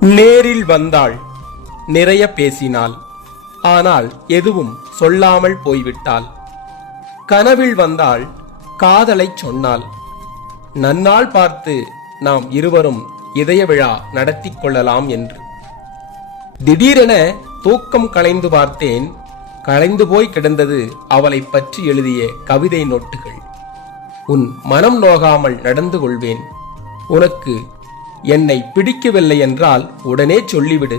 நேரில் வந்தாள். நிறைய பேசினாள். ஆனால் எதுவும் சொல்லாமல் போய்விட்டாள். கனவில் வந்தாள். காதலைச் சொன்னாள். நன்னால் பார்த்து நாம் இருவரும் இதய விழா நடத்திக் கொள்ளலாம் என்று. திடீரென தூக்கம் கலைந்து பார்த்தேன். கலைந்து போய் கிடந்தது அவளை பற்றி எழுதிய கவிதை நோட்டுகள். உன் மனம் நோகாமல் நடந்து கொள்வேன். உனக்கு என்னை பிடிக்கவில்லை என்றால் உடனே சொல்லிவிடு.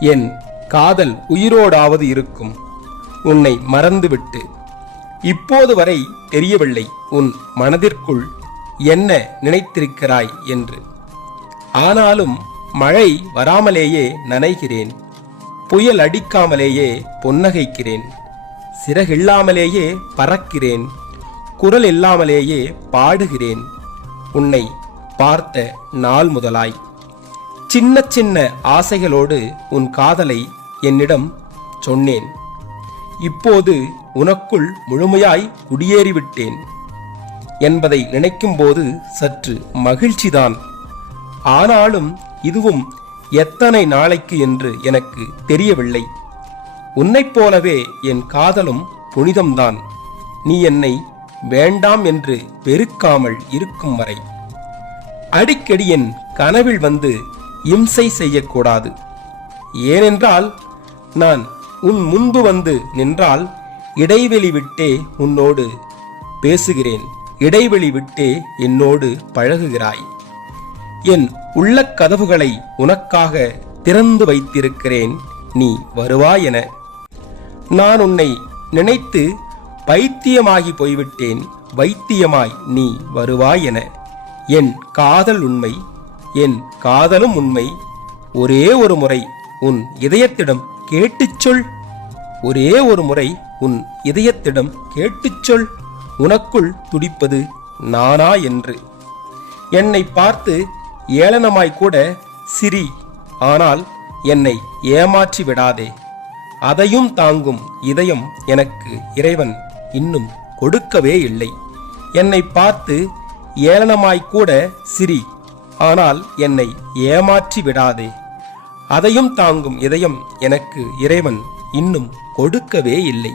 என் காதல் உயிரோடாவது இருக்கும். உன்னை மறந்துவிட்டு. இப்போது வரை தெரியவில்லை உன் மனதிற்குள் என்ன நினைத்திருக்கிறாய் என்று. ஆனாலும் மழை வராமலேயே நனைகிறேன். புயல் அடிக்காமலேயே பொன்னகைக்கிறேன். சிறகில்லாமலேயே பறக்கிறேன். குரல் இல்லாமலேயே பாடுகிறேன். உன்னை பார்த்த நாள் முதலாய். சின்ன சின்ன ஆசைகளோடு உன் காதலை என்னிடம் சொன்னேன். இப்போது உனக்குள் முழுமையாய் குடியேறிவிட்டேன் என்பதை நினைக்கும்போது சற்று மகிழ்ச்சிதான். ஆனாலும் இதுவும் எத்தனை நாளைக்கு என்று எனக்கு தெரியவில்லை. உன்னைப் போலவே என் காதலும் புனிதம்தான். நீ என்னை வேண்டாம் என்று வெறுக்காமல் இருக்கும் வரை. அடிக்கடி என் கனவில் வந்து இம்சை செய்யக்கூடாது. ஏனென்றால் நான் உன் முன்பு வந்து நின்றால் இடைவெளி விட்டே உன்னோடு பேசுகிறேன். இடைவெளி விட்டே என்னோடு பழகுகிறாய். என் உள்ள கதவுகளை உனக்காக திறந்து வைத்திருக்கிறேன். நீ வருவாய் என. நான் உன்னை நினைத்து பைத்தியமாகி போய்விட்டேன். வைத்தியமாய் நீ வருவாய் என. என் காதல் உண்மை என் காதலும் உண்மை. ஒரே ஒரு முறை உன் இதயத்திடம் கேட்டுச் சொல். ஒரே ஒரு முறை உன் இதயத்திடம் கேட்டுச் சொல். உனக்குள் துடிப்பது நானா என்று. என்னை பார்த்து ஏளனமாய்கூட சிரி ஆனால் என்னை ஏமாற்றி விடாதே. அதையும் தாங்கும் இதயம் எனக்கு இறைவன் இன்னும் கொடுக்கவே இல்லை. என்னை பார்த்து ஏளனமாய் கூட சிரி ஆனால் என்னை ஏமாற்றி விடாதே. அதையும் தாங்கும் இதயம் எனக்கு இறைவன் இன்னும் கொடுக்கவே இல்லை.